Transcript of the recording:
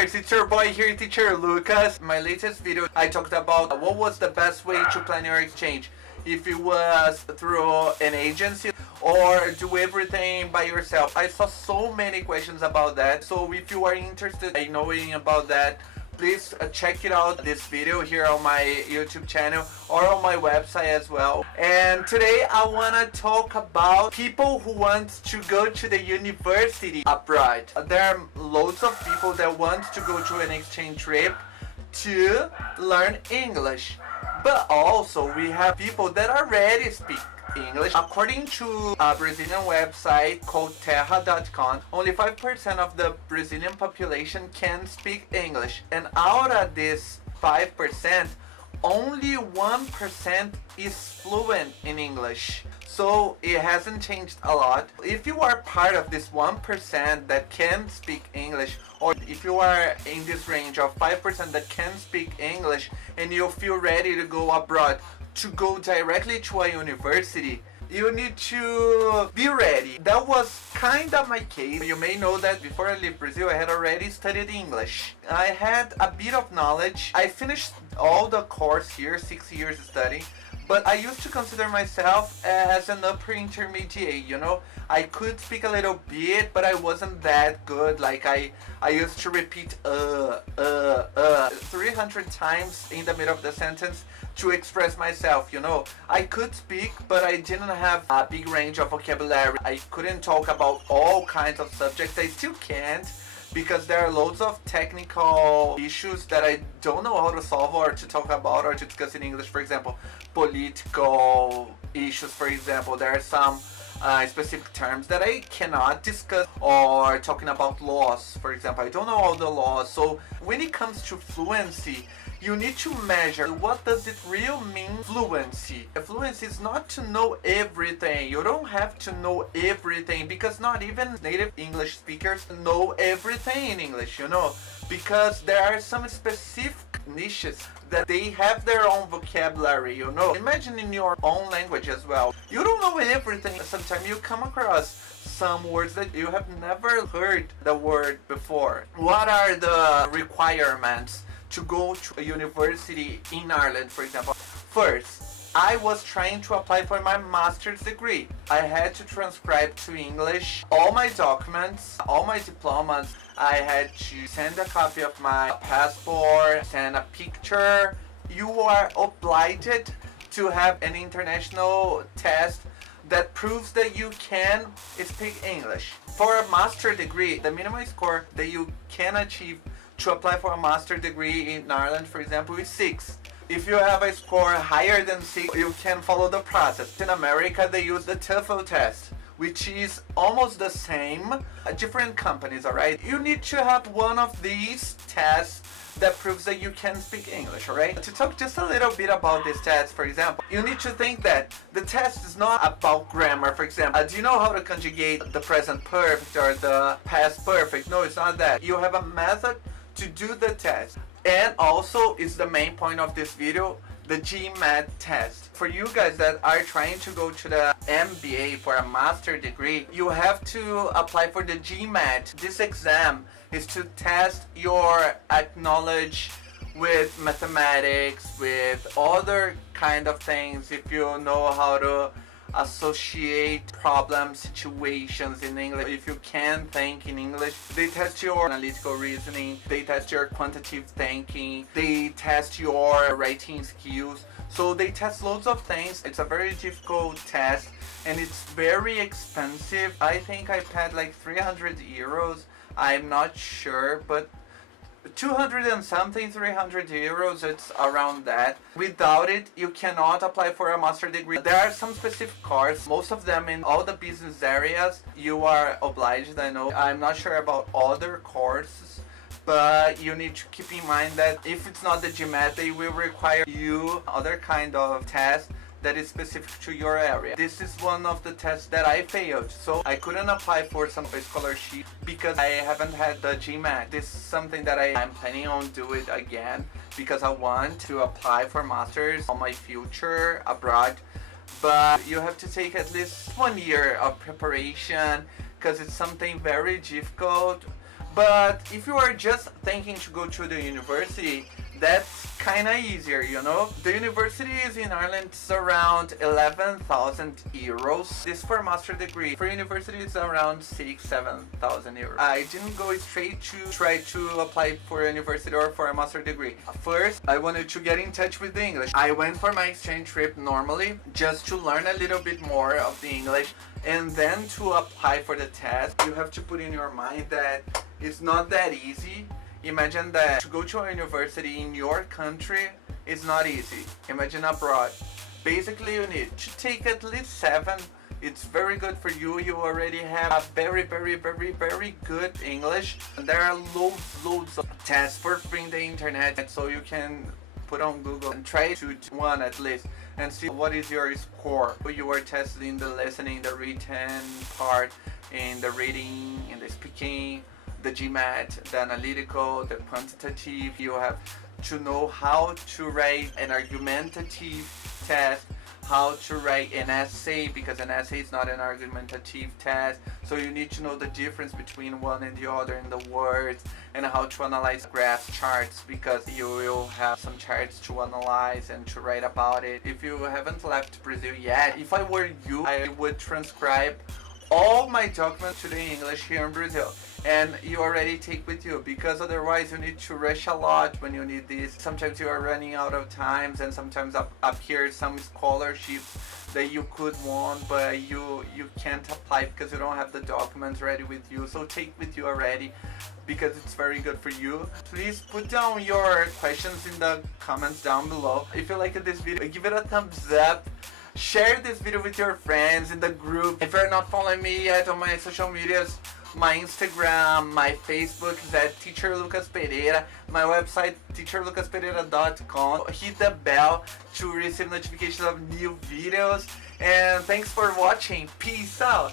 teachers, it's your boy here, teacher Lucas. In my latest video, I talked about what was the best way to plan your exchange. If it was through an agency or do everything by yourself. I saw so many questions about that. So if you are interested in knowing about that, please check it out, this video here on my YouTube channel or on my website as well. And today I want to talk about people who want to go to the university abroad. There are loads of people that want to go to an exchange trip to learn English. But also we have people that already speak English. According to a Brazilian website called terra.com, only 5% of the Brazilian population can speak English. And out of this 5%, only 1% is fluent in English. So it hasn't changed a lot. If you are part of this 1% that can speak English, or if you are in this range of 5% that can speak English and you feel ready to go abroad, to go directly to a university, you need to be ready. That was kind of my case. You may know that before I left Brazil, I had already studied English. I had a bit of knowledge. I finished all the course here, 6 years studying. But I used to consider myself as an upper intermediate, you know. I could speak a little bit, but I wasn't that good. Like I used to repeat 300 times in the middle of the sentence to express myself, you know. I could speak, but I didn't have a big range of vocabulary. I couldn't talk about all kinds of subjects. I still can't, because there are loads of technical issues that I don't know how to solve or to talk about or to discuss in English. For example, political issues, for example. There are some specific terms that I cannot discuss, or talking about laws, for example. I don't know all the laws. So when it comes to fluency, you need to measure what does it really mean, fluency. Fluency is not to know everything. You don't have to know everything, because not even native English speakers know everything in English, you know, because there are some specific niches that they have their own vocabulary, you know. Imagine in your own language as well. You don't know everything. Sometimes you come across some words that you have never heard the word before. What are the requirements to go to a university in Ireland, for example? First, I was trying to apply for my master's degree. I had to transcribe to English all my documents, all my diplomas. I had to send a copy of my passport, send a picture. You are obliged to have an international test that proves that you can speak English. For a master degree, the minimum score that you can achieve to apply for a master degree in Ireland, for example, is 6. If you have a score higher than 6, you can follow the process. In America, they use the TOEFL test, which is almost the same, different companies, alright? You need to have one of these tests that proves that you can speak English, alright? To talk just a little bit about this test, for example, you need to think that the test is not about grammar, for example. Do you know how to conjugate the present perfect or the past perfect? No, it's not that. You have a method to do the test. And also, is the main point of this video, the GMAT test. For you guys that are trying to go to the MBA for a master degree, you have to apply for the GMAT. This exam is to test your knowledge with mathematics, with other kind of things. If you know how to associate problem situations in English, if you can think in English. They test your analytical reasoning, they test your quantitative thinking, they test your writing skills. So they test loads of things. It's a very difficult test and it's very expensive. I think I paid like 300 euros. I'm not sure, but 200 and something, 300 euros, it's around that. Without it, you cannot apply for a master degree. There are some specific courses, most of them in all the business areas, you are obliged, I know. I'm not sure about other courses, but you need to keep in mind that if it's not the GMAT, they will require you other kind of test that is specific to your area. This is one of the tests that I failed, so I couldn't apply for some scholarship because I haven't had the GMAT. This is something that I'm planning on doing again because I want to apply for masters on my future abroad. But you have to take at least 1 year of preparation because it's something very difficult. But if you are just thinking to go to the university, that's kind of easier, you know. The university is in Ireland, it's around 11,000 euros. This for a master degree. For university, it's around 7,000 euros. I didn't go straight to try to apply for a university or for a master degree. First, I wanted to get in touch with the English. I went for my exchange trip normally just to learn a little bit more of the English, and then to apply for the test. You have to put in your mind that it's not that easy. Imagine that to go to a university in your country is not easy. Imagine abroad. Basically, you need to take at least 7. It's very good for you. You already have a very good English. And there are loads of tests for free in the internet, so you can put on Google and try to one at least and see what is your score. You are tested in the listening, the written part, in the reading, in the speaking, the GMAT, the analytical, the quantitative. You have to know how to write an argumentative test, how to write an essay, because an essay is not an argumentative test. So you need to know the difference between one and the other in the words, and how to analyze graph charts, because you will have some charts to analyze and to write about it. If you haven't left Brazil yet, if I were you, I would transcribe all my documents to the English here in Brazil, and you already take with you, because otherwise you need to rush a lot when you need this. Sometimes you are running out of times, and sometimes up here some scholarships that you could want, but you can't apply because you don't have the documents ready with you. So take with you already, because it's very good for you. Please put down your questions in the comments down below. If you liked this video, give it a thumbs up. Share this video with your friends in the group. If you're not following me yet on my social medias, my Instagram, my Facebook is at Teacher Lucas Pereira. My website, teacherlucaspereira.com. Hit the bell to receive notifications of new videos. And thanks for watching. Peace out.